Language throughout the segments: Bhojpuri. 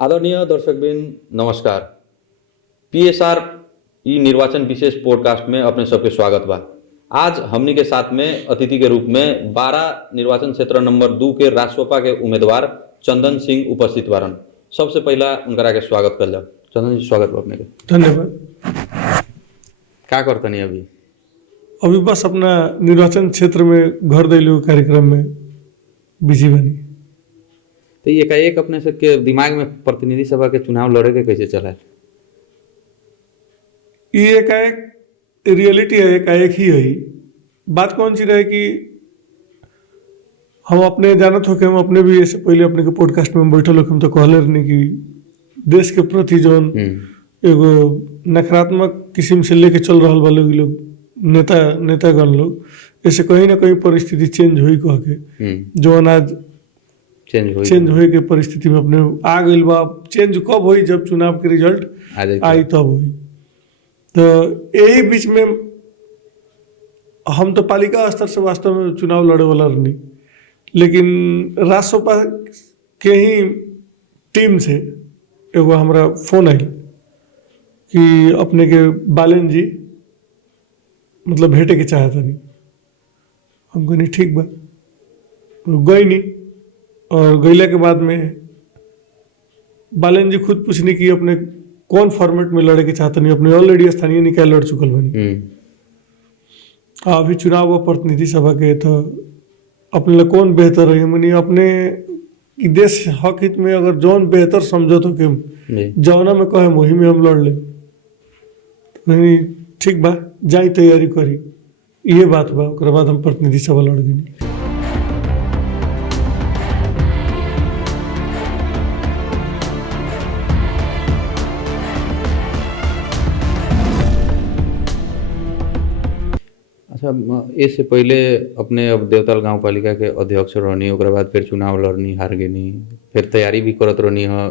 आदरणीय दर्शकबिन नमस्कार। पीएसआर ई निर्वाचन विशेष पॉडकास्ट में अपने सबके स्वागत बा। आज हमनी के साथ में अतिथि के रूप में 12 निर्वाचन क्षेत्र नंबर 2 के राष्ट्रपा के उम्मीदवार चंदन सिंह उपस्थित बारन। सबसे पहला उनकरा के स्वागत कर जाओ। चंदन जी स्वागत बा अपने के। धन्यवाद। क्या करतनी अभी बस अपना निर्वाचन क्षेत्र में घर दैलो कार्यक्रम में बिजी बनी। तो एकाएक अपने से के दिमाग में प्रतिनिधि सभा के चुनाव लड़े के कैसे चला? ये एकाएक रियलिटी है, एकाएक ही है। बात कौन सी रहे कि हम अपने जानत हो कि हम अपने भी ऐसे पहले अपने के पॉडकास्ट में बैठल हो हम तो कहले रहनी कि देश के प्रति जौन एगो नकारात्मक किस्म से लेके चल रहा वाले लोग नेतागण लोग ऐसे कहीं ना कहीं परिस्थिति चेंज हुई कह के जौन आज चेंज होए के परिस्थिति में अपने आ गई बा। चेंज कब हुई? जब चुनाव के रिजल्ट आई तब हुई। तो यही बीच में हम तो पालिका स्तर से वास्तव में चुनाव लड़े वाला नहीं, लेकिन राष्ट्रपा के ही टीम से एगो हमारा फोन आयल कि अपने के बालन जी मतलब भेटे के चाहता नहीं। हम कहनी ठीक बा, गई नहीं। और गईला के बाद में बालन जी खुद पूछनी कि अपने कौन फॉर्मेट में लड़े के चाहते नहीं। अपने ऑलरेडी स्थानीय निकाय लड़ चुकल बनी। अभी चुनाव हुआ प्रतिनिधि सभा के, तो अपने लिए कौन बेहतर रही मनी अपने कि देश हक हित में अगर जौन बेहतर समझो तो कि जौना में कहे वही में हम लड़ ले। तो ठीक बा, जाई तैयारी करी, ये बात बा। ओकर बाद हम प्रतिनिधि सभा लड़ गई। अच्छा, इससे पहले अपने अब देवताल गांव पालिका के अध्यक्ष रहनी, ओकरा बाद फिर चुनाव लड़नी, हार गई, फिर तैयारी भी करत रहनी है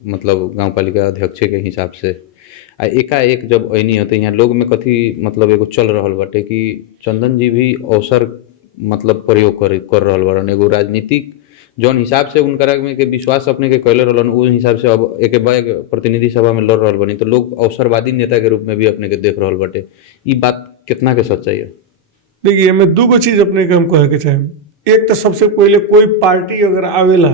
मतलब गांव पालिका अध्यक्ष के हिसाब से। आ एकाएक जब ऐनी होते यहाँ लोग में कथी मतलब एगो चल रहा बाटे कि चंदन जी भी अवसर मतलब प्रयोग कर रहा बारन। एगो राजनीतिक जौन हिसाब से उनकरा में के विश्वास अपने के कैले रहलन उस हिसाब से अब एक बैग प्रतिनिधि सभा में लड़ रहा बनी, तो लोग अवसरवादी नेता के रूप में भी अपने के देख रहा बाटे। ई बात कितना के सच्चाई है? देखिए, हमें दो चीज अपने के हम कहे के चाहे। एक तो सबसे पहले कोई पार्टी अगर आवेला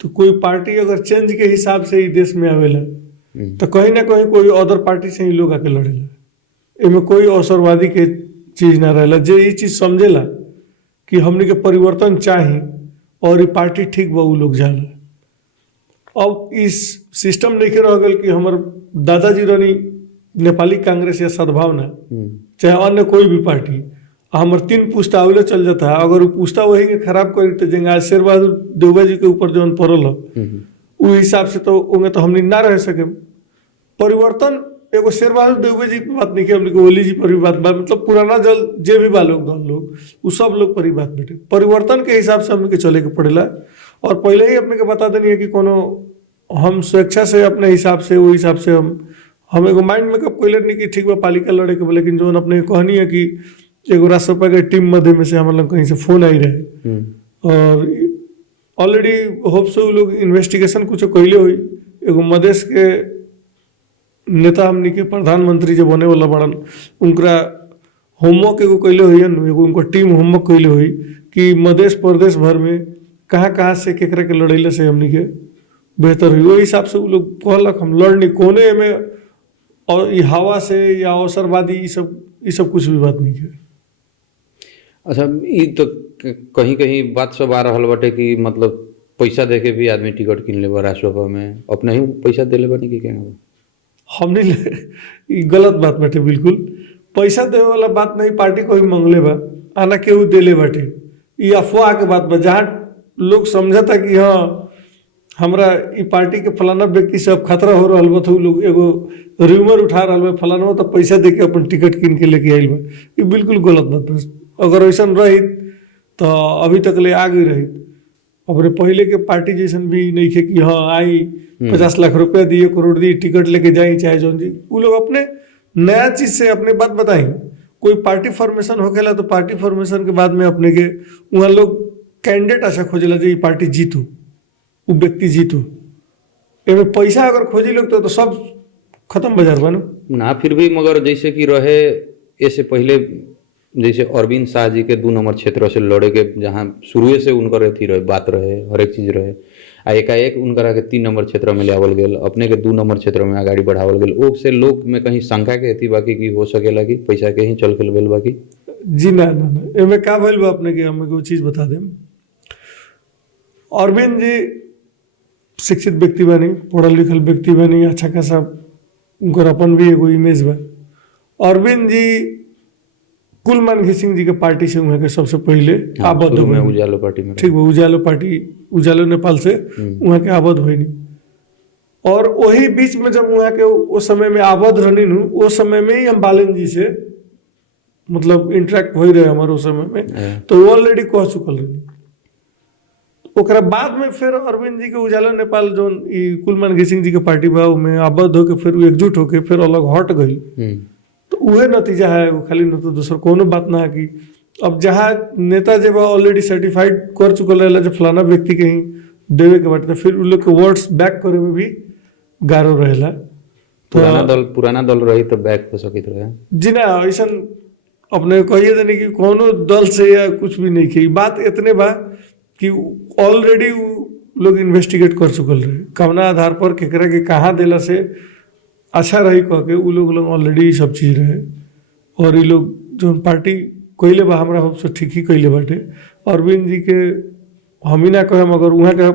तो कोई पार्टी अगर चेंज के हिसाब से ही देश में आवेला तो कहीं ना कहीं कोई अदर पार्टी से ही लोग आके लड़ेला। इनमें कोई अवसरवादी के चीज ना रहेला। जे ये चीज समझेला कि हमने के परिवर्तन चाहिए और ये पार्टी ठीक बा, उ लोग जाला। अब इस सिस्टम नहीं रह गल कि हमार दादाजी रानी नेपाली कांग्रेस या सद्भावना चाहे अन्य कोई भी पार्टी हमार 3 पुस्ता अवले चल जाता है। अगर वो पुस्ता वही के खराब करी तो जेंगा शेर बहादुर देवबा जी के ऊपर जो पड़ल उ हिसाब से तो उनमें तो हमने ना रह सके। परिवर्तन एगो शेर बहादुर देवबा जी की बात नहीं, हमने ओली जी पर भी बात मतलब पुराना जल जे भी बा लोग वो सब लोग पर ही बात बैठे। परिवर्तन के हिसाब से हमने के चले के पड़ेला। और पहले ही अपने के बता देनी है कि कोनो हम स्वेच्छा से अपने हिसाब से वो हिसाब से हम एगो माइंड मेकअप कैले नहीं कि ठीक बा पालिका लड़े के। लेकिन जो अपने कहनी है कि एगो राष्ट्रपा के टीम मध्य में से हमारे कहीं से फोन आई रहे और ऑलरेडी होप से वो लोग इन्वेस्टिगेशन कुछ कैले हुई। एगो मधेश के नेता हमनी के प्रधानमंत्री जो बने वाला बड़न उनका होमवर्क एगो कैले हुई, एगो उनका टीम होमवर्क कैले हुई कि मधेश प्रदेश भर में कहाँ से केकरा के लड़ैले से हमनी के बेहतर हुई। वही हिसाब से वो लोग कहलक हम लड़नी कोने में और ये हवा से या अवसरवादी ये सब कुछ भी बात नहीं है। अच्छा, ये तो कहीं कहीं बात सब आ रहा बाटे कि मतलब पैसा देके भी आदमी टिकट किन ले राष्ट्रपा में, अपने ही पैसा दिले बानी कि क्या? हमने गलत बात बाटे। बिल्कुल पैसा देवे वाला बात नहीं, पार्टी को भी मंगले बा आना केहू देले बाटे। ये अफवाह के बात बा जहाँ लोग समझता कि हाँ हमरा ई पार्टी के फलाना व्यक्ति से अब खतरा हो रहा बा, तो लोग एगो र्यूमर उठा रहा बा फलाना तो पैसा देके अपन टिकट किन के लेके आयल बा। ये बिल्कुल गलत बात बा। अगर ऐसा रही तो अभी तक ले आ गई रही। अपने पहले के पार्टी जैसन भी नहीं थे कि हाँ आई 50 लाख रुपया दिए, करोड़ दिए, टिकट लेके जाए चाहे जौन जी। वो लोग अपने नया चीज से अपने बात बताई। कोई पार्टी फॉर्मेशन होखेला तो पार्टी फॉर्मेशन के बाद में अपने के वहाँ लोग कैंडिडेट अच्छा खोजेला जो ये पार्टी जीतू, वो व्यक्ति जीतू। एमे पैसा अगर खोजी लोग तो सब खत्म बाजार बनो ना। फिर भी मगर जैसे कि रहे इससे पहले जैसे अरविंद शाह जी के 2 नंबर क्षेत्र से लड़े के, जहाँ शुरू से उनकर अथी रहे, बात रहे, हर एक चीज रहे, आ एकाएक उनकरा के 3 नंबर क्षेत्र में लियावल गेल, अपने के 2 नंबर क्षेत्र में आगाड़ी बढ़ावल गेल। ओ से लोग में कहीं शंका के अथी बाकी की हो सकेला कि पैसा के ही चल के बेल बाकी? जी ना ना ना, एमे का भइल बा अपने के हम एगो चीज बता देम। अरविंद जी शिक्षित व्यक्ति बनी, पढ़ल लिखल व्यक्ति बनी, अच्छा खासा उनकर अपन भी एगो इमेज बा। अरविंद जी कुलमान घिसिंग जी के पार्टी से वहाँ के सबसे पहले आबद्ध शुरू में हुए। उजालो पार्टी में ठीक बा, उजालो पार्टी, उजालो नेपाल से वहाँ के आबद्ध हुई नहीं। और वही बीच में जब वहाँ के उस समय में आबद्ध रहनी नु, उस समय में ही हम बालन जी से मतलब इंटरेक्ट हो रहे हमारे उस समय में, तो वो ऑलरेडी कह चुकल रही। ओकरा बाद में फिर अरविंद जी के उजाला नेपाल जो कुलमान घिसिंग जी के पार्टी बा में आबद्ध होके फिर उ एकजुट होके फिर अलग हट गई। तो उहे नतीजा है, वो खाली न तो दूसर कोनो बात ना है कि अब जहाँ नेता जब ऑलरेडी सर्टिफाइड कर चुकल रहेला जब फलाना व्यक्ति के ही देवे के बाटे, तो फिर उ लोग के वर्ड्स बैक करे में भी गारो रहेला। पुराना दल रही तो बैक हो सकित रहे। जी ना, ऐसा अपने कहिए देने कि कोनो दल से या कुछ भी नहीं की बात इतने बा कि ऑलरेडी लोग इन्वेस्टिगेट कर चुकल रहे, कवना आधार पर केकरा के कहाँ देला से अच्छा रही कह के उ लोग ऑलरेडी सब चीज रहे। और ये लोग जो पार्टी कैले बा हमरा होप से ठीक ही कैले बाटे। अरविंद जी के हम ही ना कहे, मगर वहाँ का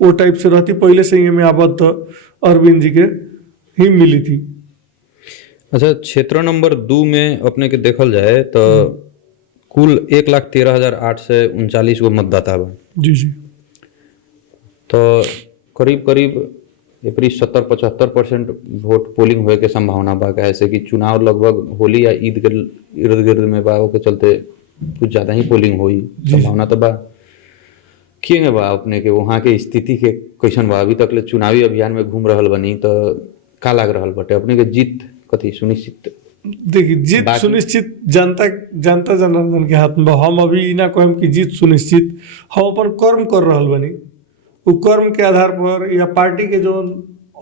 वो टाइप से रहती पहले से ही हमें आबद्ध तो अरविंद जी के ही मिली थी। अच्छा, क्षेत्र नंबर 2 में अपने के देखल जाए तो कुल 1,13,839 गो मतदाता बा। जी जी। तो करीब करीब एपरी 70-75% वोट पोलिंग होए के संभावना बा, कैसे कि चुनाव लगभग होली या ईद के इर्द गिर्द में बा, के चलते कुछ ज़्यादा ही पोलिंग होई संभावना तो बा। किए बा अपने के वहाँ के स्थिति के कैसन बा? अभी तक ले चुनावी अभियान में घूम रहल बनी तो का लाग रहल बटे अपने के जीत कथी सुनिश्चित? देखिए, जीत सुनिश्चित जनता जनार्दन के हाथ में। हम अभी ना कहम कि जीत सुनिश्चित, हम अपन कर्म कर रहल बनी। वो कर्म के आधार पर या पार्टी के जो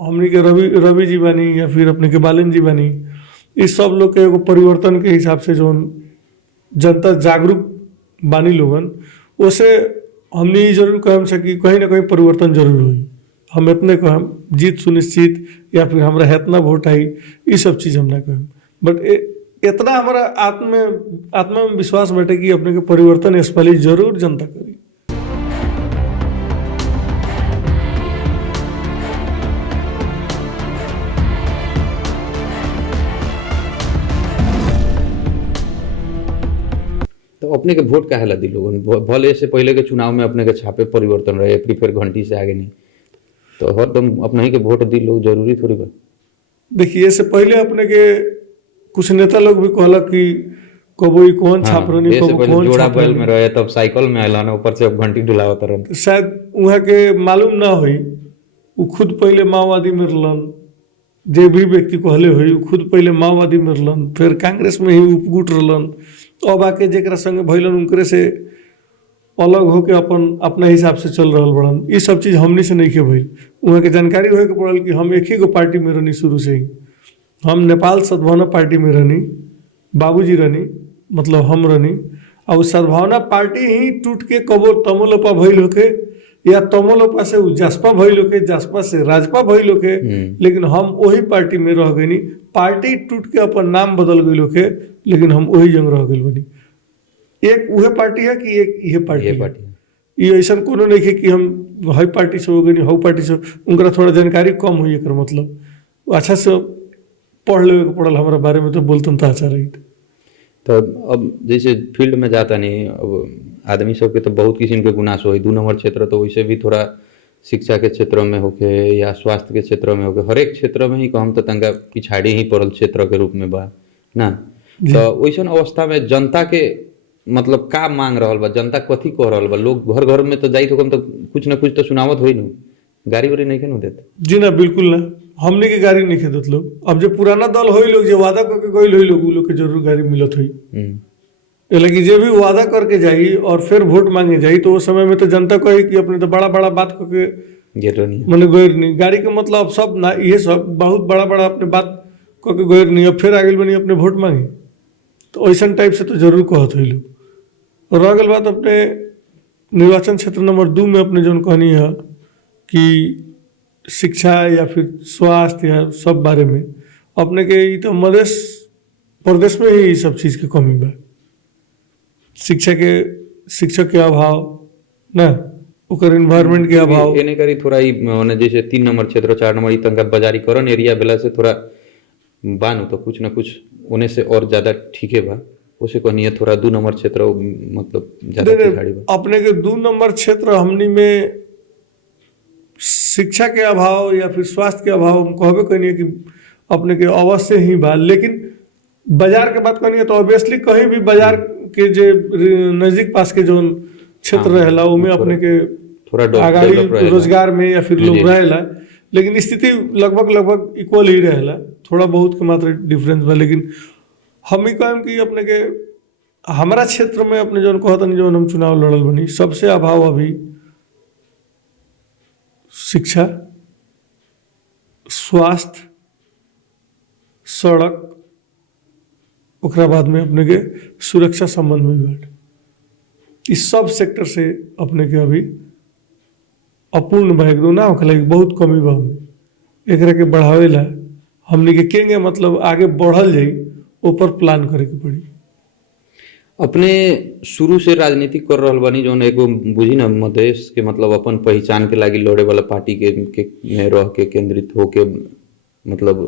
हमनी के रवि जी बनी या फिर अपने के बालन जी बनी, इस सब लोग के एगो परिवर्तन के हिसाब से जो जनता जागरूक बानी लोगन, उसे हमने जरूर कहम सकी कहीं ना कहीं परिवर्तन जरूर हुई। हम इतने कहम जीत सुनिश्चित या फिर हमारा हेतना वोट आई, ये सब चीज़ हम ना कहम, बट इतना हमारा आत्मा में विश्वास बैठे कि अपने के परिवर्तन इस पहले जरूर जनता करी। तो अपने के वोट काहे ला दी लोगन? भले से पहले के चुनाव में अपने के छापे परिवर्तन रहे, फिर घंटी से आगे नहीं, तो हरदम अपने ही के वोट दी लोग जरूरी थोड़ी बा। देखिए, इससे पहले अपने के कुछ नेता लोग भी कहलक कि कबो कौन छाप रही, कबो कौन जोड़ा बैल में रहे, तब साइकिल में आयला ना, ऊपर से अब घंटी डुलावत रहन। शायद वहाँ के मालूम ना हुई, वो खुद पहले माओवादी में रहलन, जे भी व्यक्ति कहले हुई वो खुद पहले माओवादी में रहलन, फिर कांग्रेस में ही उपगुट रहलन, अब आके जेकरा संगे भइलन उनकरे से अलग होके अपन अपना हिसाब से चल रहल बड़न। ये सब चीज़ हमनी से नहीं के भइल। वहाँ के जानकारी होए के पड़ल कि हम एक ही गो पार्टी में रहनी शुरू से ही। हम नेपाल सद्भावना पार्टी में रहनी, बाबूजी रहनी, मतलब हम रहनी, और सद्भावना पार्टी ही टूट के कबो तमोलोपा भइल होके या तमोलोपा से जासपा भइल होके, जासपा से राजपा भइल होके, लेकिन हम वही पार्टी में रह गई। पार्टी टूट के अपन नाम बदल गई होके, लेकिन हम वही जंग रह गई बनी। एक वह पार्टी है कि एक ये पार्टी है। ये ऐसा कोनो नहीं है कि हम हाई पार्टी से हो गई हाउ पार्टी से, उनका थोड़ा जानकारी कम हुई एक मतलब अच्छा से पढ़ ले पड़ल हमारा बारे में तो बोलते तो अच्छा रही। तो अब जैसे फील्ड में जाता नहीं, अब आदमी सबके तो बहुत किस्म के गुनास हो। 2 नंबर क्षेत्र तो वैसे भी थोड़ा शिक्षा के क्षेत्र में होके या स्वास्थ्य के क्षेत्र में होके, हर एक क्षेत्र में ही कहम तो तंगा पिछाड़ी ही पड़ल क्षेत्र के रूप में बा ना। तो वैसन अवस्था में जनता के मतलब का मांग रहल बा, जनता कथी कह रहल बा? लोग घर घर में तो जाइत होकम तो कुछ ना कुछ तो सुनावत होई न, गाड़ी वाड़ी नहीं के न देत? जी ना, बिल्कुल ना। हमने के गाड़ी नहीं खेदत लोग। अब जो पुराना दल होई लोग जो वादा करके गई होई लोग उ लोग के जरूर गाड़ी मिलत हुई। ये लगी जो भी वादा करके जाई और फिर वोट मांगे जाई तो उस समय में तो जनता कही कि अपने तो बड़ा बड़ा बात करके मैंने गैर नहीं गाड़ी के मतलब सब ना ये सब बहुत बड़ा बड़ा अपने बात करके गैर नहीं अब फिर आगे बनी अपने वोट मांगे तो ऐसा टाइप से तो जरूर कहत हुई लोग। और रह गल बात अपने निर्वाचन क्षेत्र नंबर 2 में अपने जो कहनी है कि शिक्षा या फिर स्वास्थ्य या सब बारे में अपने के ई तो मध्य प्रदेश में ही सब चीज़ के कमी बा। शिक्षक के अभाव ना ओकर एनवायरनमेंट के अभाव एने करी थोड़ा ही माने जैसे 3 नंबर क्षेत्र 4 नंबर ई तंका बाजारीकरण एरिया बेला से थोड़ा बानू तो कुछ ना कुछ होने से और ज्यादा ठीक है बा उसे कहनी है थोड़ा 2 नंबर क्षेत्र मतलब ज्यादा पिछाड़ी बा। अपने के 2 नंबर क्षेत्र हमनी में शिक्षा के अभाव या फिर स्वास्थ्य के अभाव हम कहबे कहनी है कि अपने के अवश्य ही बा। लेकिन बाजार के बात करनी है तो ऑब्वियसली कहीं भी बाजार के जे नजदीक पास के जो क्षेत्र रहेला उमें अपने के थोड़ा आगाड़ी रोजगार में या फिर लोग रहेला लेकिन स्थिति लगभग इक्वल ही रहेला थोड़ा बहुत के मात्र डिफरेंस बा। लेकिन हम ही कहम कि अपने के हमारा क्षेत्र में अपने जो कहतनी जो हम चुनाव लड़ल बनी सबसे अभाव अभी शिक्षा स्वास्थ्य सड़क ओकरा बाद में अपने के सुरक्षा संबंध में बात इस सब सेक्टर से अपने के अभी अपूर्ण बा एकदम ना होखे लगी बहुत कमी बा एकरा के बढ़ावे ला हमने के केंगे मतलब आगे बढ़ल जाई ऊपर प्लान करे के पड़ी। अपने शुरू से राजनीति कर रहल बानी जौन एगो बुझी ना मधेश के मतलब अपन पहचान के लागी लड़े वाला पार्टी के में रह के केंद्रित होके मतलब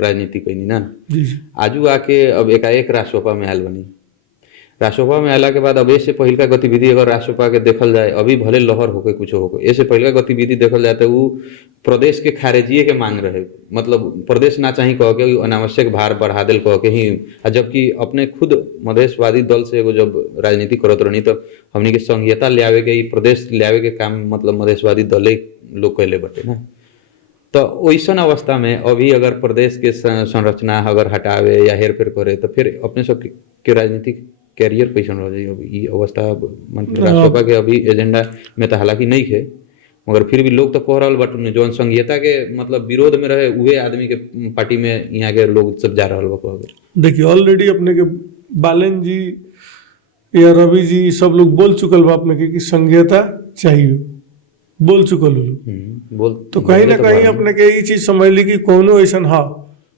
राजनीति कैनी ना आजू आके अब एकाएक राष्ट्रसभा में आयल बनी। राष्ट्रसभा में आला के बाद अब ऐसे पहिल का गतिविधि अगर राष्ट्रसभा के देखल जाए अभी भले लहर होके कुछ होके ऐसे पहिल का गतिविधि देखल जाए तो वो प्रदेश के खारिजिए के मांग रहे मतलब प्रदेश ना चाही कह के अनावश्यक भार बढ़ा दिल कह के ही जबकि अपने खुद मधेशवादी दल से एगो जब राजनीति करत रहनी तो हमनी के संघीयता लियावे के प्रदेश लियावे के काम मतलब मधेशवादी दल लोग कैले बटे ना। तो वैसन अवस्था में अभी अगर प्रदेश के संरचना अगर हटावे या हेर फेर करे तो फिर अपने सब के राजनीतिक कैरियर कैसन रह जाए। अभी ये अवस्था राष्ट्रसभा के अभी एजेंडा में तो हालांकि नहीं है मगर फिर भी लोग तो कह रहा बट जो संघीयता के मतलब विरोध में रहे उहे आदमी के पार्टी में यहाँ के लोग सब जा रहा बा। देखिए ऑलरेडी अपने के बालन जी या रवि जी सब लोग बोल चुकल बा अपने के कि संघीयता चाहिए बोल चुकल बोल तो कहीं ना कहीं अपने के ये चीज समझ ली कि कोनो ऐसा हाँ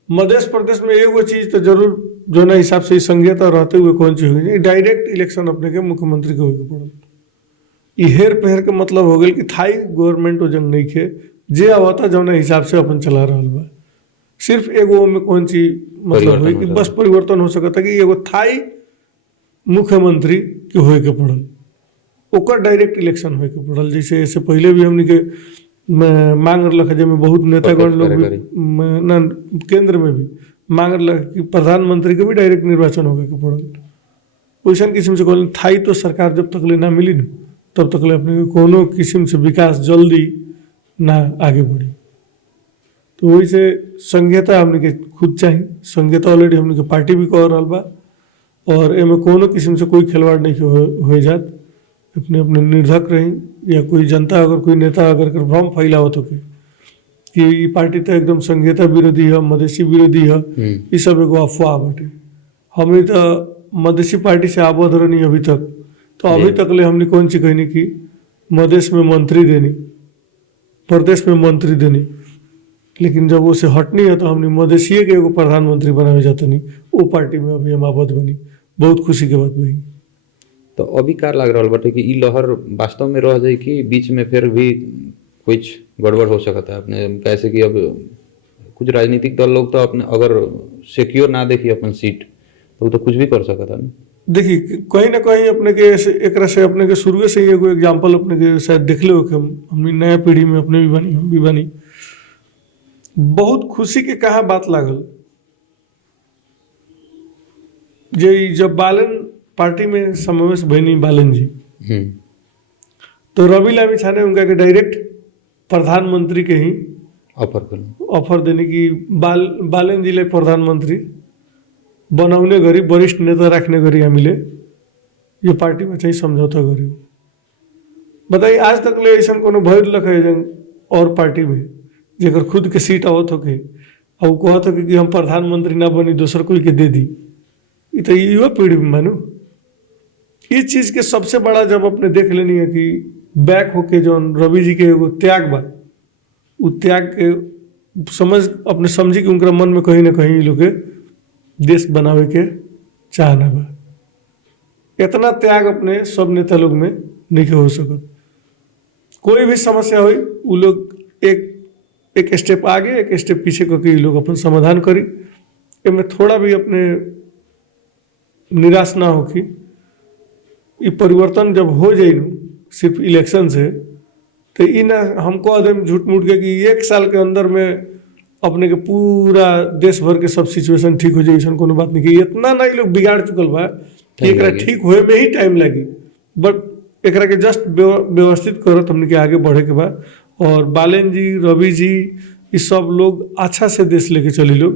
मध्य प्रदेश में एगो चीज तो जरूर जो ना हिसाब से संघीयता रहते हुए कौन चीज हुई डायरेक्ट इलेक्शन अपने के मुख्यमंत्री के होके पड़ल ई हेर पेहर के मतलब हो गया कि थाई गवर्नमेंट वो जंग नहीं खे जे आवता जौना हिसाब से अपन चला रहा बा सिर्फ एगो में कौन चीज मतलब हुई कि बस परिवर्तन हो सकता कि एगो थाई मुख्यमंत्री के होए के पड़ल ओकर डायरेक्ट इलेक्शन होए के पड़ल। जैसे इससे पहले भी हमने के मांग रख में बहुत नेतागण लोग भी ना केंद्र में भी मांग रख कि प्रधानमंत्री के भी डायरेक्ट निर्वाचन होके के पड़ल वैसा किस्म से कहल थाई तो सरकार जब तक ले ना मिली न तब तक ले अपने कोनो किस्म से विकास जल्दी ना आगे बढ़ी। तो वही से संघीयता हमने के खुद चाहिए संघीयता ऑलरेडी हमने के पार्टी भी कह रहा बा और एमे कोनो किस्म से कोई खिलवाड़ नहीं हो जात अपने अपने निर्धक रही या कोई जनता अगर कोई नेता अगर भ्रम फैलावत हो कि ये पार्टी तो एकदम संघीयता विरोधी है मधेसी विरोधी है ये सब एगो अफवाह बटे हमने तो मधेसी पार्टी से आबद्ध रहनी अभी तक तो अभी तक ले हमने कौन सी कहनी कि मधेश में मंत्री देनी प्रदेश में मंत्री देनी लेकिन जब वो से हटनी है तो हमने मधेसिए के एगो प्रधानमंत्री बनावे जाता नहीं वो पार्टी में अभी हम आबद्ध बनी बहुत खुशी के बात वही। तो अभी कार लग रहा बटे कि ई लहर वास्तव में रह जाए कि बीच में फिर भी कुछ गड़बड़ हो सकता है अपने कैसे कि अब कुछ राजनीतिक दल लोग तो अपने अगर सिक्योर ना देखी अपन सीट तो कुछ भी कर सकता है। देखिए कहीं ना कहीं अपने के एक से अपने के शुरू से ही एगो एग्जाम्पल अपने के शायद देख लो कि हमने नया पीढ़ी में अपने भी बनी हम भी बनी बहुत खुशी के कहा बात लागल जे जब बालन पार्टी में समावेश भईनी बालन जी तो रवि लामी छाने उनका के डायरेक्ट प्रधानमंत्री के ही ऑफर करूँ ऑफर देने की बालन जिले प्रधानमन्त्री बनाउने गरी वरिष्ठ नेता राख्ने गरी हामीले यो पार्टीमा चाहिँ सम्झौता गऱ्यौँ। बताइए आज तक ले ऐसा कोनो भइल रखे और पार्टी में जेकर खुद के सीट आवत होके अब कहत हो कि हम प्रधानमंत्री ना बनी दूसर कोई के दे दी। ये तो युवा पीढ़ी में मानू इस चीज के सबसे बड़ा जब अपने देख लेनी है कि बैक होके जो रवि जी के एगो त्याग बा उ त्याग के समझ अपने समझी कि उनका मन में कहीं ना कहीं लोग के देश बनावे के चाहना बा। इतना त्याग अपने सब नेता लोग में नहीं हो सकत। कोई भी समस्या हुई वो लोग एक स्टेप आगे एक स्टेप पीछे करके लोग अपन समाधान करी। इनमें थोड़ा भी अपने निराश ना हो कि ये परिवर्तन जब हो जाए सिर्फ इलेक्शन से तो इन हमको आदमी झूठ मूठ के कि 1 साल के अंदर में अपने के पूरा देश भर के सब सिचुएशन ठीक हो जाए ऐसा कोनो बात नहीं कि इतना नहीं लोग बिगाड़ चुकल बा कि एकरा ठीक होए में ही टाइम लगी। बट एकरा के जस्ट व्यवस्थित करत हमने के आगे बढ़े के बाद और बालन जी रवि जी ये सब लोग अच्छा से देश लेके चली लोग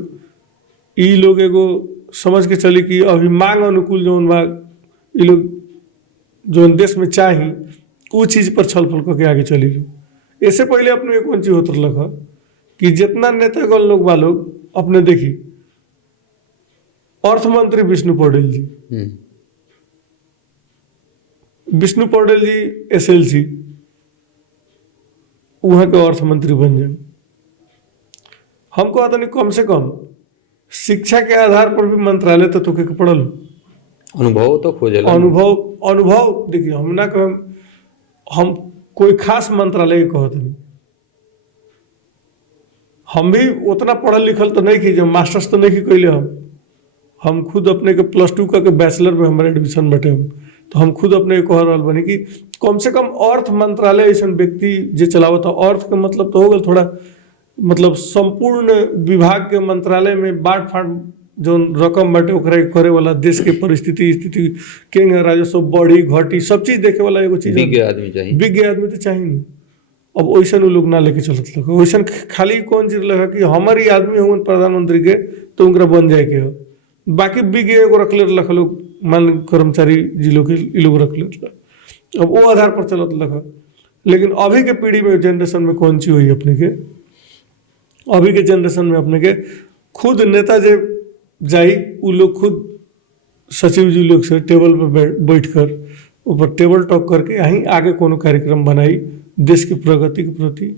ये लोग एगो समझ के चली कि अभी मांग अनुकूल जो बा ये लोग जो देश में चाही वो चीज पर छल फल करके आगे चली लोग। इससे पहले अपने एक चीज होता रखा कि जितना नेतागण लोग बा लोग अपने देखी अर्थ मंत्री विष्णु पौडेल जी SLC वहां के अर्थ मंत्री बन जाए। हमको आता नहीं कम से कम शिक्षा के आधार पर भी मंत्रालय तो के पढ़ल अनुभव तो खोजे अनुभव देखिए हम ना कह हम कोई खास मंत्रालय कहते नहीं हम भी उतना पढ़ल लिखल तो नहीं की जब मास्टर्स तो नहीं की कैले हम खुद अपने के +2 का के बैचलर में हमारे एडमिशन बटे हम तो हम खुद अपने कह रहा बनी कि कम से कम अर्थ मंत्रालय ऐसा व्यक्ति जो चलावता अर्थ का मतलब तो हो गया थोड़ा मतलब संपूर्ण विभाग के मंत्रालय में बांट फाट जो रकम बाटे ओकरा करे वाला देश के परिस्थिति स्थिति के राजस्व बढ़ी घटी सब चीज देखे वाला एगो चीज विज्ञ आदमी तो चाहिए नहीं। अब वैसा लोग ना लेके चलत लगा वैसा खाली कौन चीज लगा कि हमारी आदमी हो प्रधानमंत्री के तो उनका बन जाए के हो बाकी विज्ञ एगो रख ले रख लोग मान कर्मचारी जी लोग लोग रख ले अब वो आधार पर चलत लगा। लेकिन अभी के पीढ़ी में जनरेशन में कौन चीज हुई अपने के अभी के जनरेशन में अपने के खुद नेता जे जाई वो लोग खुद सचिव जी लोग से टेबल पर बैठ कर ऊपर टेबल टॉक करके यहीं आगे कोनो कार्यक्रम बनाई देश की प्रगति के प्रति।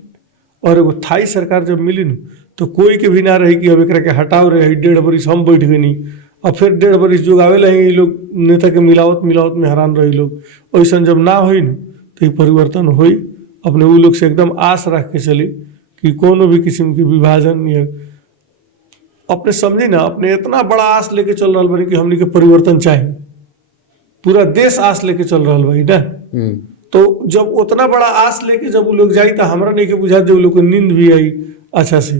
और एगो थाई सरकार जब मिली न तो कोई के भी ना रही कि अब एक के हटाव रहे 1.5 बरिस हम बैठ गई नहीं अब फिर 1.5 बरिस जो आवे लगे लोग नेता के मिलावट में हैरान रही लोग ऐसा जब ना हो तो ये परिवर्तन हो अपने वो लोग से एकदम आस रख के चली कि कोनो भी किस्म की विभाजन या अपने समझी ना अपने इतना बड़ा आस लेके चल रहा बनी कि हमने के परिवर्तन चाहिए पूरा देश आस लेके चल रहा भाई ना। तो जब उतना बड़ा आस लेके जब वो लोग जाई तो हमारा नहीं के बुझा जब लोग को नींद भी आई अच्छा से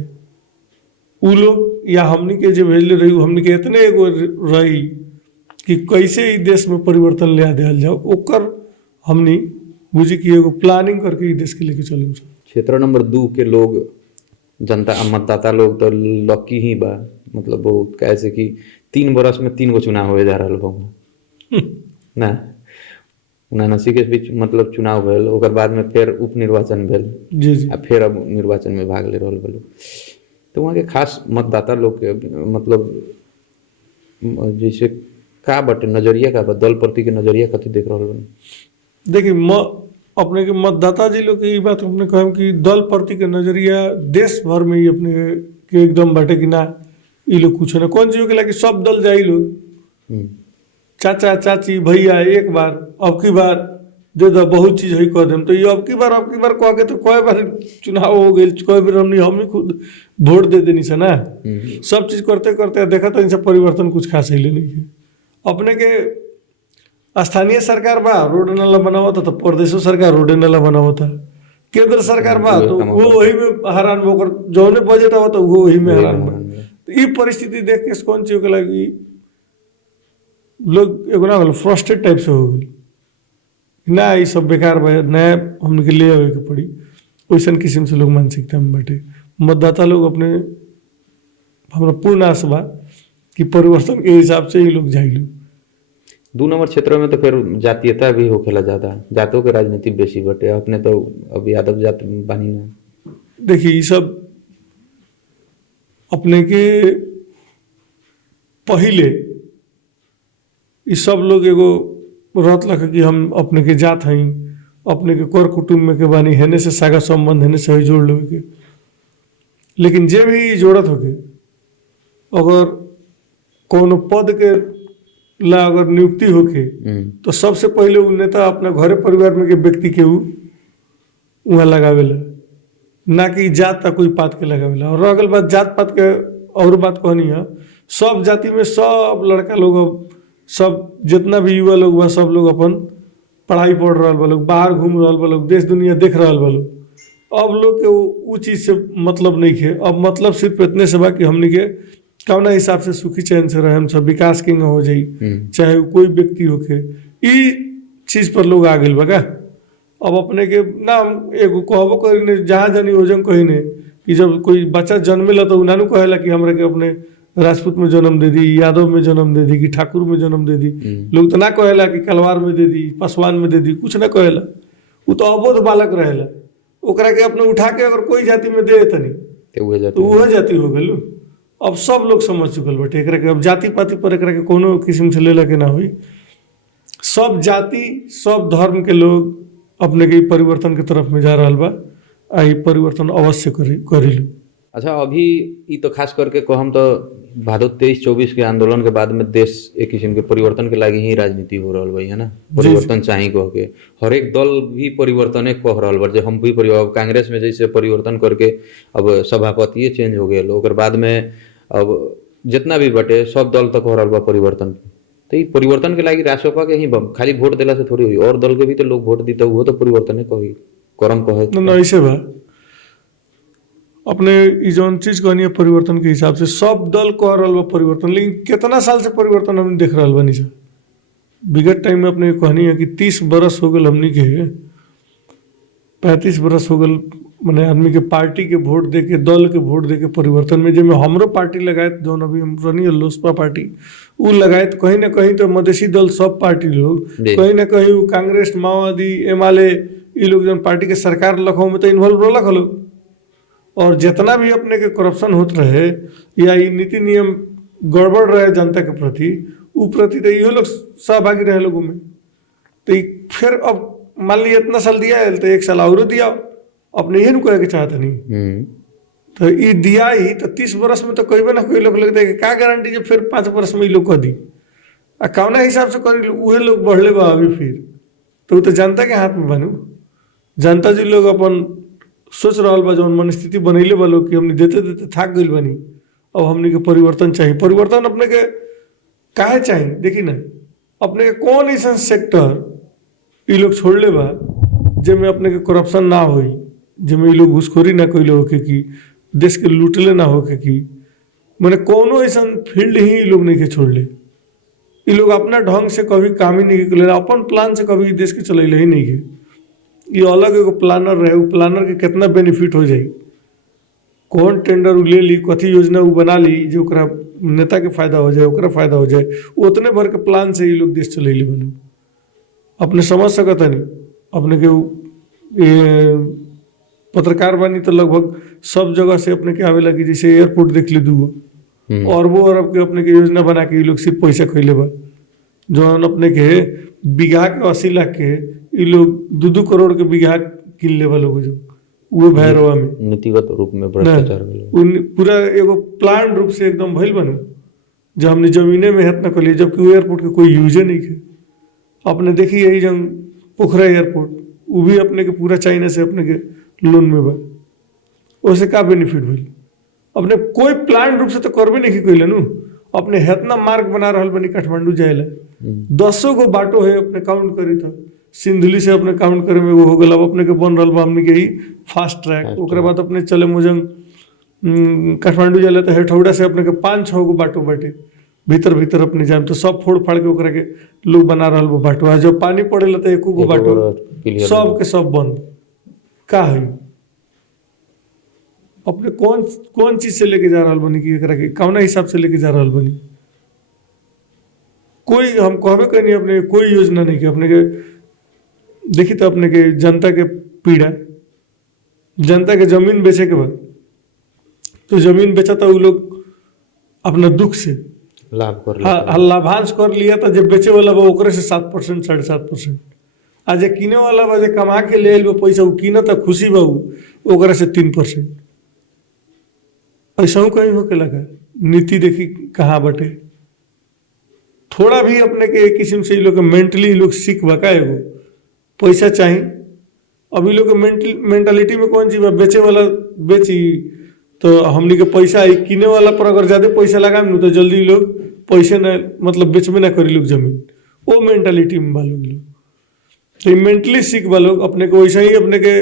वो लोग या हमने के जो भेजले रही हमने के इतने एगो रही कि कैसे ही देश में परिवर्तन ले दिया जाओ ओकर हमने बुझी की एगो प्लानिंग करके ही देश के लेके चले। क्षेत्र नंबर 2 के लोग जनता मतदाता लोग तो लकी ही बा मतलब वो कैसे कि 3 बरस में 3 गो चुनाव हो जा रहा बा ना 79 के बीच मतलब चुनाव भेल ओकर बाद में फिर उप निर्वाचन भेल जी आ फिर अब निर्वाचन में भाग ले रहल बा तो वहाँ के खास मतदाता लोग के मतलब जैसे का बटे नजरिया का बा दल प्रति के नजरिया कथी देख रहल बा। देखिए अपने के मतदाता जी लोग की बात अपने कहम कि दल प्रति के नजरिया देश भर में ही अपने के एकदम बाटे कि ना ये लोग कुछ ना कौन चीज के लगे सब दल जाए लोग चाचा चाची भैया एक बार अब की बार दे दो बहुत चीज है कह देम तो ये अब की बार कह के तो कई बार चुनाव हो गए कई बार हमने खुद वोट दे देनी से ना सब चीज करते करते देखा तो इनसे परिवर्तन कुछ खास ही नहीं है। अपने के स्थानीय सरकार बा रोड नाला बनावता तो प्रदेश सरकार रोड नाला बनावता केंद्र सरकार बा तो वो वही में हैरान होकर जौने बजट आवता वो वही में हैरान बा। तो ये परिस्थिति देख के कौन चीज के लगी लोग एगो ना फ्रस्ट्रेट टाइप से हो गई ना ये सब बेकार बा नया हमने के ले आवे के पड़ी वैसन किस्म से लोग मानसिकता में बैठे मतदाता लोग अपने हमरा पूर्ण आस बा कि परिवर्तन के हिसाब से ही लोग जाइलू। 2 नंबर क्षेत्रों में तो फिर जातीयता भी होखेला ज्यादा, जातों के राजनीति बेसी बटे। अपने तो अब यादव जात बानी ना। देखिए ये सब अपने के पहले ये सब लोग एगो रहत लख कि हम अपने के जात हई, अपने के कर कुटुंब में के बानी, हेने से सागा संबंध हेने से ही जोड़ लोगे के। लेकिन जे भी जोड़त होके अगर कोनो पद के ला अगर नियुक्ति होके तो सबसे पहले उ नेता अपना घरे परिवार में के व्यक्ति के वहाँ लगावेला, ना कि जात का कोई पात के लगावेला। और अगल बात जात पात के और बात कहनी है, सब जाति में सब लड़का लोग अब सब जितना भी युवा लोग बा सब लोग अपन पढ़ाई पढ़ रहा बा लोग, बाहर घूम रहा बा लोग, देश दुनिया देख रहा बा लोग। अब लोग के वो चीज़ से मतलब नहीं है। अब मतलब सिर्फ इतने से बा कि हमने के कौना हिसाब से सुखी चैन से रहे, हम सब विकास के हो जाई, चाहे वो कोई व्यक्ति होके, ई चीज़ पर लोग आ गए बा। अब अपने के नाम एगो कहबो करी जहाँ जानी ओजन कही ने कि जब कोई बच्चा जन्मेला तो नानू कहेला कि हमरा के अपने राजपूत में जन्म दे दी, यादव में जन्म दे दी, कि ठाकुर में जन्म दे दी। लोग तो ना कहेला कि कलवार में दे दी, पासवान में दे दी, कुछ ना कहेला। वो तो अबोध बालक रहेला, ओकरा के अपने उठा के अगर कोई जाति में दे तनी तो वह जाति हो गल। अब सब लोग समझ चुकल बाटे एकरा के। अब जाति पाति पर एकरा के कोनो किस्म से लेला के ना हुई। सब जाति सब धर्म के लोग अपने के परिवर्तन के तरफ में जा रहा बा, आई परिवर्तन अवश्य करी। अच्छा, अभी ई तो खास करके कहम तो भादो 23-24 के आंदोलन के बाद में देश एक किस्म के परिवर्तन के लागी ही राजनीति हो रहा है ना। परिवर्तन चाहिए कह के हर एक दल भी परिवर्तन कह रहा बा। हम भी परिवर्तन, कांग्रेस में जैसे परिवर्तन करके अब सभापति चेंज हो गए, ओकर बाद में अब जितना भी बटे सब दल तक हो रहा बा परिवर्तन। तो ये परिवर्तन के लागी राष्ट्रपा के ही खाली वोट दिला से थोड़ी हुई, और दल के भी तो लोग वोट दी तो वो तो परिवर्तन कही करम कहे ना। ऐसे बा अपने जौन चीज कहनी है परिवर्तन के हिसाब से सब दल कह रहा बा परिवर्तन, लेकिन कितना साल से परिवर्तन हम देख रहा बानी सर। विगत टाइम में अपने कहनी है कि 30 बरस हो गल हमनी के, 35 बरस हो गल मैंने आदमी के पार्टी के वोट दे के, दल के वोट दे के परिवर्तन में जिसमें हमरो पार्टी लगाए जौन अभी हम रनी लोसपा पार्टी वो लगाए, कहीं ना कहीं तो मधेसी दल सब पार्टी लोग, कहीं ना कहीं वो कांग्रेस माओवादी एमआलए ये लोग जौन पार्टी के सरकार लखों में तो इन्वॉल्व रहा लोग। और जितना भी अपने के करप्शन होत रहे या ये नीति नियम गड़बड़ रहे जनता के प्रति, उ प्रति तो इहो लोग सहभागी रहे लोगों में। तो फिर अब मान लीजिए इतना साल दिया है तो 1 साल और दिया, अपने ये कहे के चाहता नहीं तो ये दिया ही तो 30 बरस में तो कोई ना कोई लोग लगता है कि क्या गारंटी जो फिर 5 बरस में ये लोग कह दी आ कौना हिसाब से करी उहे लोग बढ़ले बा अभी फिर तो वो तो जनता के हाथ में बनू। जनता जी लोग अपन सोच रहा बा जौन मनस्थिति बनैले बा लोग कि हमने देते देते थाक गई बनी, अब हमने के परिवर्तन चाहिए। परिवर्तन अपने के काहे चाहिए देखी ना, अपने के कौन ऐसा सेक्टर ये लोग छोड़ले बा जिसमें अपने के करप्शन ना होई, जिसमें ये लोग घूसखोरी ना कोई होके कि देश के लूटले ना होके कि मैंने कोनो ऐसा फील्ड ही ये लोग नहीं के छोड़ले। ये लोग अपना ढंग से कभी काम ही नहीं कर, अपन प्लान से कभी देश के चलैले ही नहीं के। ये अलग एगो प्लानर रहे, वो प्लानर के कितना बेनिफिट हो जाए, कौन टेंडर ले ली, कथी योजना वो बना ली जो ओकरा नेता के फायदा हो जाए, ओकरा फायदा हो जाए, उतने भर के प्लान से ये लोग देश चलैले बने। अपने समझ सकता नहीं अपने के पत्रकार बानी तो लगभग सब जगह से अपने के आवे लगी, जैसे एयरपोर्ट देख ली दूगो और वो अरब के अपने के योजना बना के ये लोग सिर्फ पैसा खैले बा, जो अपने के बीघा के 80 लाख के ये लोग 2-2 करोड़ के बीघा किन लेवल लोग जो वो भैरवा में नीतिगत रूप में भ्रष्टाचार पूरा एगो प्लान रूप से एकदम भइल बनू, जो हमने जमीने में हेत न कर लिए, जबकि वो एयरपोर्ट के कोई यूजे नहीं है। अपने देखी यही जंग पोखरा एयरपोर्ट वो भी अपने के पूरा चाइना से अपने के लोन में बा, उससे का बेनिफिट भइल। अपने कोई प्लान रूप से तो करबे नहीं कैले नु, अपने हेतना मार्ग बना रहा बनी काठमांडू जाए ला 10 गो बाटो है अपने काउंट करी था, सिंधुली से अपने काउंट करे में वो हो गल। अब अपने के बन रहा हमने के ही फास्ट ट्रैक, ओकरे बाद अपने चले मुजंग काठमांडू जाए तो हेठौड़ा से अपने के 5-6 गो बाटो बाटे भीतर भीतर अपने जाए तो सब फोड़ फाड़ के ओकरा के लोग बना रहा वो बाटो। आ जब पानी पड़ेला तो 1 गो बाटो सब के सब बंद का है। अपने कौन कौन चीज से लेके जा रहा बनी कि एकरा के कौना हिसाब से लेके जा रहा बनी। कोई हम कहबे कहीं अपने कोई योजना नहीं कि अपने के देखी तो अपने के जनता के पीड़ा, जनता के जमीन बेचे के बाद तो जमीन बेचा था वो लोग अपना दुख से लाभ कर हाँ लाभांश कर लिया था। जब बेचे वाला बा ओकरे से 7% 7.5%, आज जे किने वाला बा जे कमा के ले आइल बा पैसा उ कीना था खुशी बा ओकरे से 3%। ऐसा कहीं होके लगा नीति देखी कहाँ बटे। थोड़ा भी अपने के एक किस्म से लोग मेंटली लोग सीख बका एगो पैसा चाहिए। अभी लोग मेंटालिटी में कौन चीज बा बेचे वाला बेची तो हमनी के पैसा आई, किने वाला पर अगर ज्यादा पैसा लगाम तो जल्दी लोग पैसे न मतलब बेचबे ना करी लोग जमीन, वो मेंटालिटी में बा लोग। तो मेंटली सीख बा लोग अपने को वैसा ही अपने के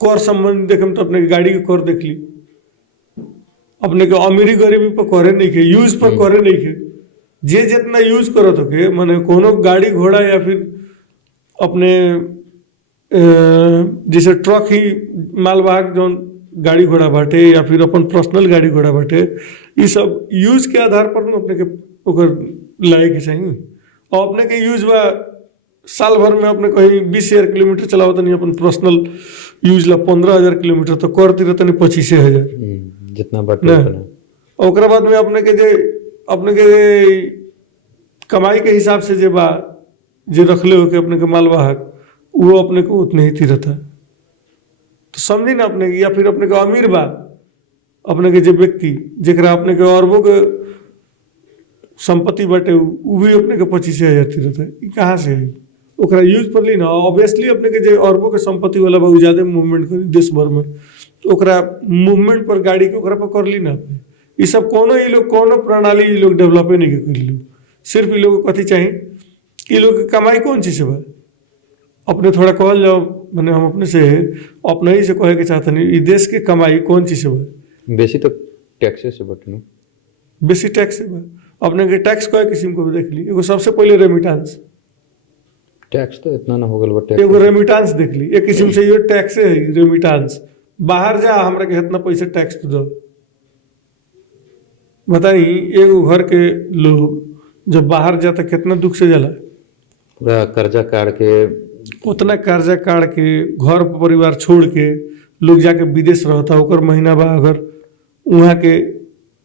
कर संबंध देखे तो अपने के गाड़ी के कर देख ली, अपने के अमीरी गरीबी पर करे नहीं के यूज पर करे नहीं के जे जितना यूज करत होके माने कोनो गाड़ी घोड़ा या फिर अपने जैसे ट्रक ही मालवाहक जो गाड़ी घोड़ा बाटे या फिर अपन पर्सनल गाड़ी घोड़ा बाटे ये सब यूज के आधार पर अपने के ओकर लाए के चाहिए। और अपने के यूज बा साल भर में अपने कहीं 20,000 किलोमीटर चलाओ तो नहीं अपन पर्सनल यूज ला 15,000 किलोमीटर तो करती रहता नहीं 25,000 जितना बाटे उतना। ओकरा बाद में अपने के कमाई के हिसाब से जे बा जे रखले हो के अपने के मालवाहक वो अपने को उतने ही रहता है। तो समझी ना अपने या फिर अपने के अमीर बा अपने के जे व्यक्ति जरा अपने के अरबों के संपत्ति बाटे वो भी अपने के 25,000 रहता है। ये कहाँ से है ओकरा यूज पर ली ना। ऑब्वियसली अपने के जे अरबों के संपत्ति वाला बा ज्यादा मूवमेंट करी देश भर में तो ओकरा मूवमेंट पर गाड़ी के ओकरा पर कर ली ना अपने। ये सब कोनो प्रणाली ये लोग डेवलप नहीं कर लोग। सिर्फ ये लोग कथी चाहिए ये लोग की कमाई कौन चीज से बा अपने थोड़ा कहल जाओ मैंने हम अपने से अपने ही से कहे के चाहते नहीं ये देश के कमाई कौन चीज से बा बेसी तो टैक्सेस से बटन बेसी टैक्स से बा। अपने के टैक्स कई किस्म को देख ली एगो सबसे पहले रेमिटेंस टैक्स तो इतना ना हो गल बटे एगो रेमिटेंस देख ली एक किस्म से ये टैक्स है रेमिटेंस। बाहर जा हमरा के इतना पैसा टैक्स तो दो बताई एगो घर के लोग जब बाहर जाता कितना दुख से जाला पूरा कर्जा काट के उतना कर्जा काट के घर परिवार छोड़ के लोग जाके विदेश रहता ओकर महीना बा अगर वहाँ के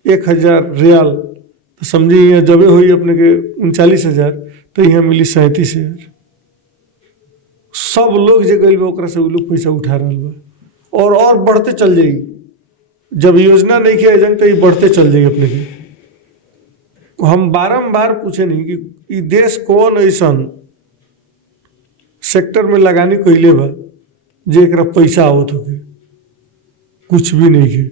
1,000 रियाल तो समझी यहाँ जबे हुई अपने के 39,000 तो यहाँ मिली 37,000। सब लोग जे गई बा ओकरा से उ लोग पैसा उठा रहा बा और बढ़ते चल जाएगी। जब योजना नहीं किया जाए तो ये बढ़ते चल जाएगी अपने के। हम बारम्बार पूछे नहीं कि ये देश कौन ऐसा सेक्टर में लगानी कैले बा जे एकरा पैसा आवत होके कुछ भी नहीं है।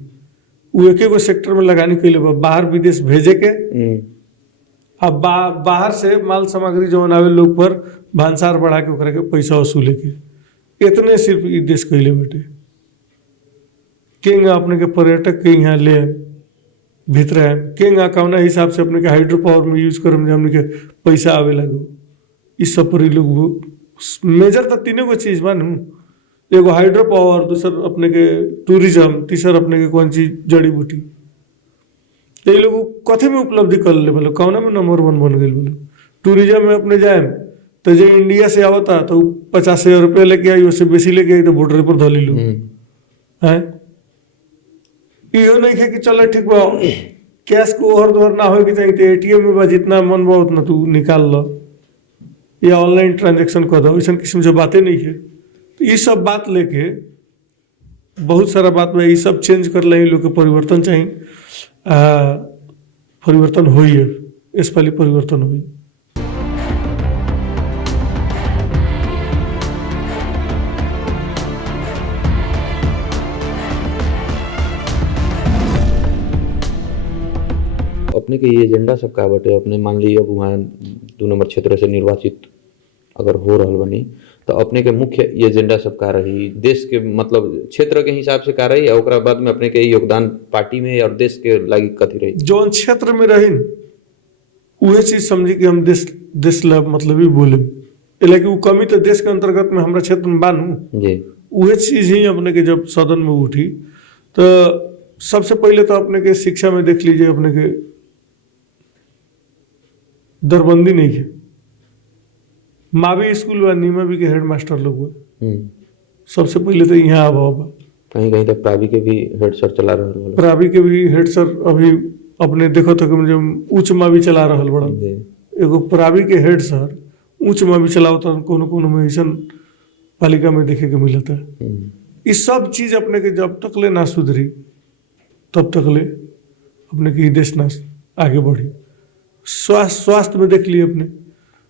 वो एक एगो सेक्टर में लगानी कैले बा बाहर विदेश भेजे के अब बाहर से माल सामग्री जो आवे लोग पर भांसार बढ़ा के ओकरा के पैसा वसूले के इतने सिर्फ ये देश कैले बाटे। केंगा अपने के पर्यटक के यहाँ ले भीतर है केंगा कौना हिसाब से अपने के हाइड्रो पावर में यूज करम हमने के पैसा आवे लगो। इस सब पर लोग मेजर तो तीनों को चीज मानू एगो हाइड्रो पावर दूसर अपने के टूरिज्म तीसर अपने के कौन चीज जड़ी बूटी तो ये लोग कथे में उपलब्धि कर ले बोलो कौना में नंबर 1 बन गए बोलो। टूरिज्म में अपने जाए तो जो इंडिया से आवता तो 50,000 रुपया लेके आई उससे बेसी लेके आई तो बॉर्डर पर धोली लो है। इहो नहीं है कि चलो ठीक बा कैश को ओहर दोहर ना हो कि चाहिए तो ATM में बा जितना मन बा उतना तू निकाल लो या ऑनलाइन ट्रांजेक्शन कर दो ऐसा किस्म से बातें नहीं है। तो ये सब बात लेके बहुत सारा बात में ये सब चेंज कर ले लोग के परिवर्तन चाहिए। परिवर्तन हुई है इस पहले परिवर्तन हुई। अपने के ये एजेंडा सब का बटे अपने मान ली अब वहाँ 2 नंबर क्षेत्र से निर्वाचित अगर हो रहा बनी तो अपने के मुख्य एजेंडा सब का रही देश के मतलब क्षेत्र के हिसाब से का रही और ओकरा बाद में अपने के योगदान पार्टी में और देश के लागी कथी रही जो क्षेत्र में रही वही चीज समझी कि हम देश ला मतलब ही बोले कि वो कमी तो देश के अंतर्गत में हमारा क्षेत्र में बानू जी वही चीज ही अपने के जब सदन में उठी तो सबसे पहले तो अपने के शिक्षा में देख लीजिए, अपने के दरबंदी नहीं है। मावी स्कूल व नीमावी के हेड मास्टर लोग हुए, सबसे पहले तो यहाँ अभाव बा। कहीं कहीं तक प्रावी के भी हेड सर चला रहे हैं। प्रावी के भी हेड सर अभी अपने देखो तो कि मुझे उच्च मावी चला रहा बड़ा। एगो प्रावी के हेड सर उच्च मावी चलावता कोनो कोनो में ऐसा पालिका में देखे के मिलता है। ये सब चीज अपने के जब तक ले ना सुधरी तब तक ले अपने के देश ना आगे बढ़ी। स्वास्थ्य में देख लिए अपने,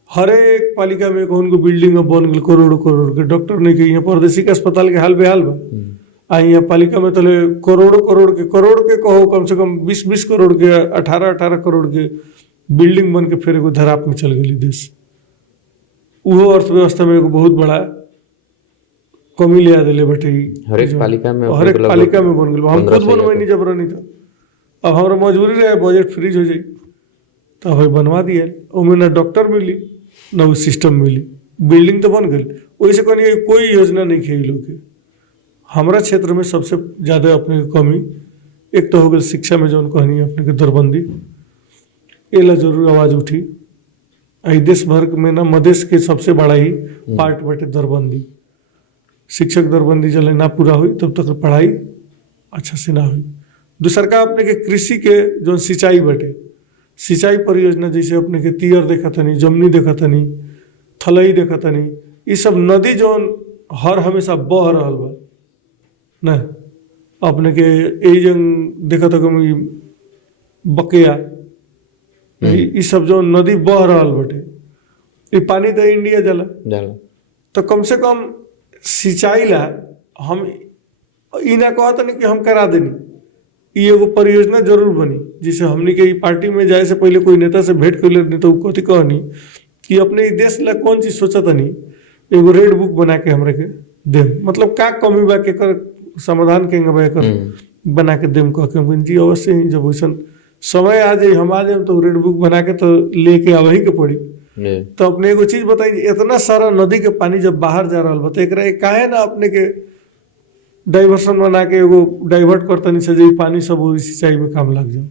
हर एक पालिका में कौन को बिल्डिंग बन गई करोड़ों करोड़ के, डॉक्टर नहीं के यहाँ परदेसी के अस्पताल के हाल बेहाल बा। आ यहाँ पालिका में तले करोड़ों करोड़ के कहो कम से कम 20 करोड़ के 18 करोड़ के बिल्डिंग बन के फिर एगो धराप में चल गई देश। वो अर्थव्यवस्था में एगो बहुत बड़ा कमी ले आ दिले बटे। हर एक पालिका में बन गई, हम खुद बनवाई नहीं जब नहीं था। अब हमारा मजबूरी रहे बजट फ्रीज हो जाए तो हमें बनवा दिया। उनमें ना डॉक्टर मिली ना वो सिस्टम मिली, बिल्डिंग तो बन गई। वैसे कोई योजना नहीं खेल लोग के। हमारा क्षेत्र में सबसे ज़्यादा अपने कमी एक तो हो गई शिक्षा में, जो कहनी अपने के दरबंदी एला जरूर आवाज़ उठी। आई देश भर में ना मधेश के सबसे बड़ा ही पार्ट बटे दरबंदी। शिक्षक दरबंदी जले ना पूरा हुई तब तक पढ़ाई अच्छा से ना हुई। दूसर का अपने के कृषि के जो सिंचाई बटे, सिंचाई परियोजना जैसे अपने के तियर देखा तनी, जमनी देखा तनी, थलई देखा तनी, ये सब नदी जो हर हमेशा बह रहा बा ना। अपने के यही जंग देखा था कि बकिया, ये सब जो नदी बह रहा बटे, ये पानी तो इंडिया जला तो कम से कम सिंचाई ला हम इना कहता नहीं कि हम करा देनी, ये एगो परियोजना जरूर बनी। जिसे हमने के पार्टी में जाए से पहले कोई नेता से भेंट कर ले तो कथी कहनी कि अपने देश ला कौन चीज सोचा तनी, एगो रेड बुक बना के हमरा के दे, मतलब का कमी बा के कर समाधान के कर बना के देम कह के जी अवश्य ही। जब वैसा समय आ जाए हम आ जाए तो रेड बुक बना के तो लेके आवही के पड़ी। तो अपने एगो चीज बताई, इतना सारा नदी के पानी जब बाहर जा रहा बता एक काहे ना अपने के डाइवर्सन बना के एगो डाइवर्ट करता नहीं से पानी सब सिंचाई में काम लग जाओ।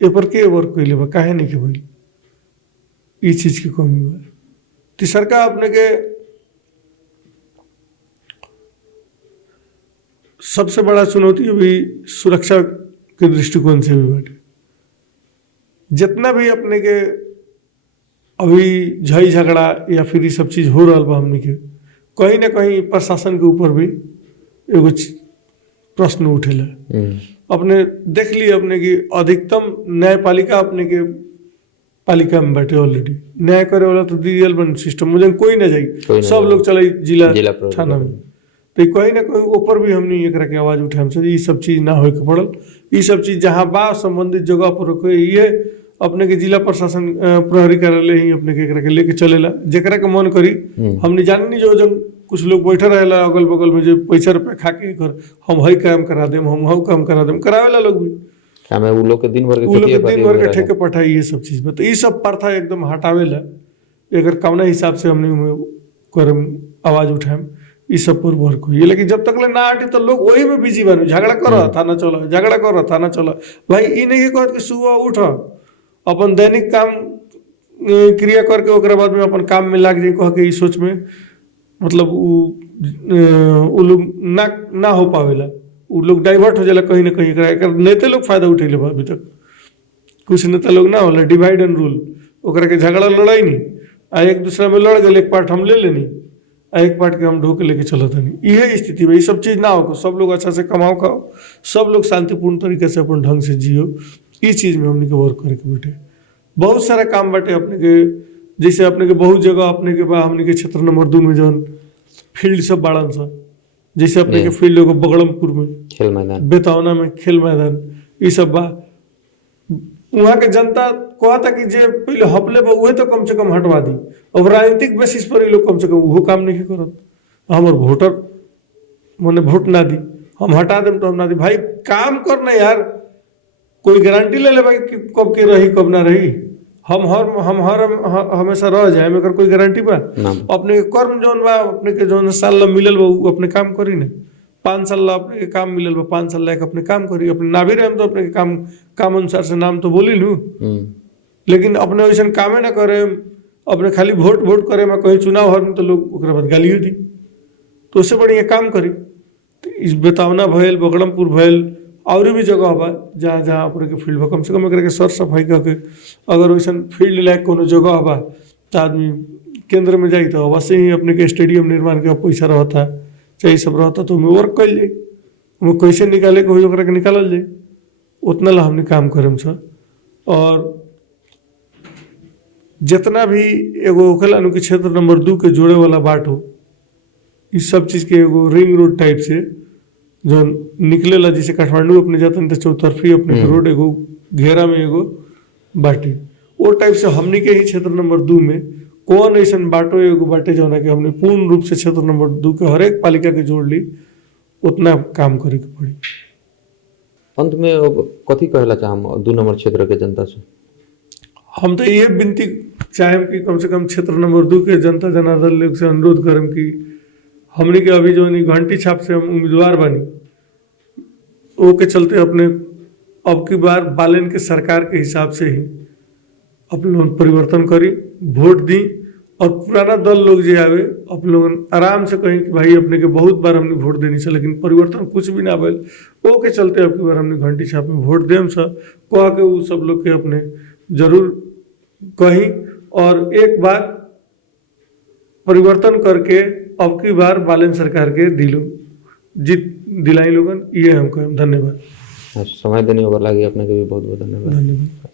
ए पर के वर्क कैले बा, काहे नहीं के भाई ये चीज की कमी बा। तीसर का अपने के सबसे बड़ा चुनौती अभी सुरक्षा के दृष्टिकोण से भी बाटे। जितना भी अपने के अभी झई झगड़ा या फिर ये सब चीज हो रहा बा, हमने के कहीं ना कहीं प्रशासन के ऊपर भी एगो प्रश्न उठेला। अपने देख लिए अपने की अधिकतम न्यायपालिका अपने के पालिका में बैठे ऑलरेडी, न्याय करे वाला तो दियल बन सिस्टम मुझे कोई ना जाए, सब लोग चले जिला थाना में। तो कहीं ना कहीं ऊपर भी हमने एक के आवाज उठे हमसे ये सब चीज ना हो के पड़ल। ये सब चीज जहाँ बा संबंधित जगह पर रखे, ये अपने के जिला प्रशासन प्रहरी कार्यालय ही अपने के लेके चलेला। जेकरा के मन करी हमने जानी जो जन कुछ लोग बैठे रहेला अगल बगल में जो पैसा रुपया खा के कर हम हई काम करा देम, हम हऊ काम करा देम, करावेला लोग भी उ लोग के दिन भर के ठेके पठाई। ये सब चीज तो ये सब प्रथा एकदम हटावेला। अगर कौना हिसाब से हमने करम आवाज उठाएम ये सब पर वर्क हुई। लेकिन जब तक ले ना हटे तो लोग वही में बिजी बने, झगड़ा करो थाना चलो, झगड़ा करो थाना चलो। भाई ये नहीं कहत कि सुबह उठ अपन दैनिक काम क्रिया करके ओकरा बाद में अपन काम में लाग जाए कह के सोच में, मतलब उ लोग ना हो पावेला। उ लोग डाइवर्ट हो जाला कहीं ना कहीं। नेता लोग फायदा उठेले बा अभी तक। कुछ नेता लोग ना होला डिवाइड एंड रूल, ओकरा के झगड़ा लड़ाई नहीं आ एक दूसरा में लड़ गए, एक पार्ट हम ले लेनी आ एक पार्ट के हम ढोके लेके चलता नहीं। यही स्थिति में ये सब चीज ना हो, सब लोग अच्छा से कमाओ खाओ, सब लोग शांतिपूर्ण तरीके से अपन ढंग से जियो। इस चीज में हमने के वर्क करे के बैठे बहुत सारा काम बाटे अपने के। जैसे अपने के बहुत जगह अपने के बा हमने के क्षेत्र नंबर 2 में जौन फील्ड सब बाड़न सा, जैसे अपने के फील्ड एगो बगड़मपुर में खेल मैदान, बेतौना में खेल मैदान, ये सब बा। वहाँ के जनता कहता कि जे पहले हपले बा उहे तो कम से कम हटवा दी। अब राजनीतिक बेसिस पर ये लोग कम से कम वो काम नहीं करत। हमारे वोटर मैंने वोट ना दी हम हटा दें तो हम ना दी। भाई काम करना यार, कोई गारंटी ले ले भाई कि कब के रही कब ना रही। हम हर हमेशा रह जाए अगर कोई गारंटी बा। अपने कर्म जौन बा अपने के जौन साल मिलल बा अपने काम करी ना, 5 साल ला अपने के काम मिलल बा, 5 साल लायक अपने काम करी, अपने ना भी रहे तो अपने के काम अनुसार से नाम तो बोली लू, लेकिन अपने वैसे कामे ना करे, अपने खाली वोट करे में कहीं चुनाव हर में तो लोग ओकरा बाद गालियो दी, तो उससे बढ़िया काम करी। तो इस बेतावना भयल, बगड़मपुर भयल, और भी जगह बा जहाँ जहाँ अपने के फील्ड बा, कम से कम एकरा के सर सफाई करके अगर वैसा फील्ड लायक कोनो जगह बा तो आदमी केंद्र में जाई तो वैसे ही अपने के स्टेडियम निर्माण के पैसा रहता चाहे सब रहता तो वर्क कल जाए, हमें कैसे निकाले के हो ओकरा के निकालल जाए, उतना ला हमने काम करम सर। और जितना भी एगो होखेला नु के क्षेत्र नंबर 2 के जोड़े वाला बाट हो, इस सब चीज़ के एगो रिंग रोड टाइप से जो निकलेला, जैसे काठमांडू अपने जाते तो चौतरफी अपने के रोड एगो घेरा में एगो बाटे, वो टाइप से हमनी के ही क्षेत्र नंबर 2 में कौन ऐसा बाटो एगो बाटे जौना कि हमने पूर्ण रूप से क्षेत्र नंबर 2 के हर एक पालिका के जोड़ ली, उतना काम करे के पड़ी। अंत में अब कथी कहला चाहम 2 नंबर क्षेत्र के जनता से? हम तो ये विनती चाहेम कि कम से कम क्षेत्र नंबर 2 के जनता जनार्दन लोग से अनुरोध करम कि हमने के अभी जो घंटी छाप से हम उम्मीदवार बनी, वो के चलते अपने अब की बार बालेन के सरकार के हिसाब से ही अपने लोग परिवर्तन करी, वोट दी, और पुराना दल लोग जो आवे अपने लोग आराम से कहें कि भाई अपने के बहुत बार हमने वोट देनी से, लेकिन परिवर्तन कुछ भी ना भइल, वो के चलते अब की बार हमने घंटी छाप में वोट देम सब कह के वो सब लोग के अपने जरूर कही, और एक बार परिवर्तन करके अब की बार बालेन सरकार के जीत दिलाई लोगन, ये हम कहें। धन्यवाद। समय देने वाला अपने के भी बहुत बहुत धन्यवाद। धन्यवाद।